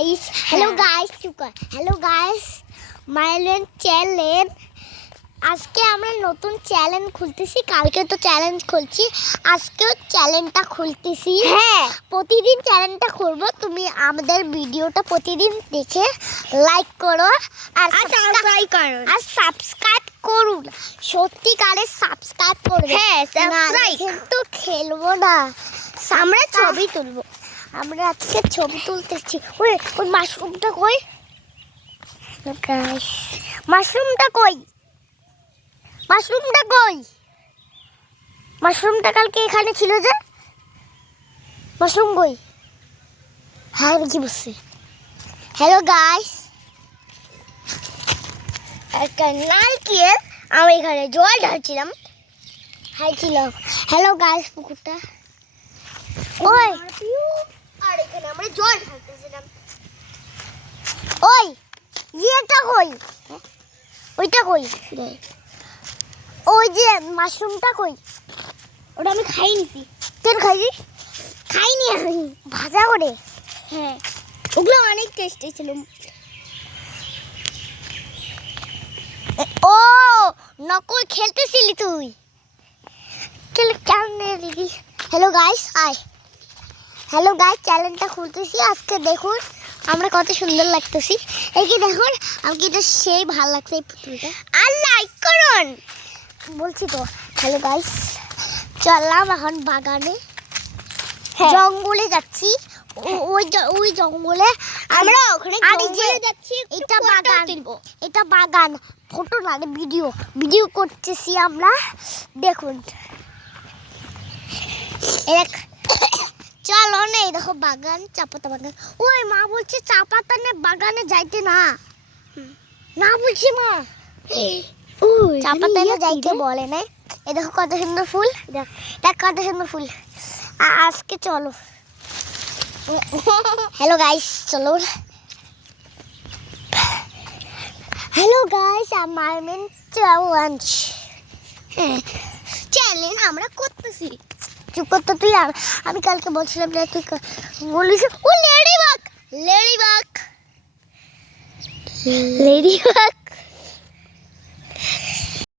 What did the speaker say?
Hello guys, my name challenge. আজকে আমরা নতুন চ্যালেঞ্জ খুলতেছি। কালকে তো চ্যালেঞ্জ খুলছি, আজকেও চ্যালেঞ্জটা খুলতেছি। হ্যাঁ, প্রতিদিন চ্যালেঞ্জটা করব। তুমি আমাদের ভিডিওটা প্রতিদিন দেখে লাইক করো আর সাবস্ক্রাইব করো করুন। সত্যিকারে সাবস্ক্রাইব করবে। হ্যাঁ, সাবস্ক্রাইব কিন্তু খেলবো না, আমরা ছবি তুলবো। আমরা আজকে ছবি তুলতেছি। ওই মাশরুমটা কই? মাশরুমটা কই? মাশরুমটা কালকে এখানে ছিল যে, মাশরুম কই? হ্যাঁ, কি বলছি? হ্যালো গাইস, একটা নারকেল আমি এখানে জল ঢালছিলাম। হ্যালো গাইস, পুকুরটা ওই, আর এখানে আমরা জল ঢালতেছিলাম। ওই ইয়েটা কই? ওইটা কই? ওই যে মাশরুমটা কই? ওটা আমি খাই নিছি। তোর খাইছিস? খাইনি আমি, ভাজা করে। হ্যাঁ, ওগুলো অনেক টেস্টি ছিল। ও নকল খেলতেছিলি তুই? হ্যালো গাইস, হ্যালো গাইস, চ্যানেলটা খুলতেছি। আজকে দেখুন আমরা কত সুন্দর লাগতেছি। এই কি দেখুন, আমাকে এটা সেই ভালো লাগছে এই পুতুলটা। আর লাইক করুন বলছি তো। হ্যালো গাইস, চললাম এখন বাগানে, জঙ্গলে যাচ্ছি। ওই জঙ্গলে আমরা ওখানে যাচ্ছি। এটা বাগান, ফটো না, ভিডিও করতেছি আমরা। দেখুন চলো না, এই দেখো বাগান, চাপাতা বাগান। ওই মা বলছে চাপাতা নে বাগানে যাইতে না বলছি মা। চাপাতা নে যাইতে বলে না। এই দেখো কত সুন্দর ফুল, দেখ কত সুন্দর ফুল। আজকে চলো। হ্যালো গাইস, চলো। হ্যালো গাইস, আমার মেন চ্যালেঞ্জ আমরা করতেছি। চুপ করতে তুই। আমি কালকে বলছিলাম না, তুই বলিস ও লেডিবাগ।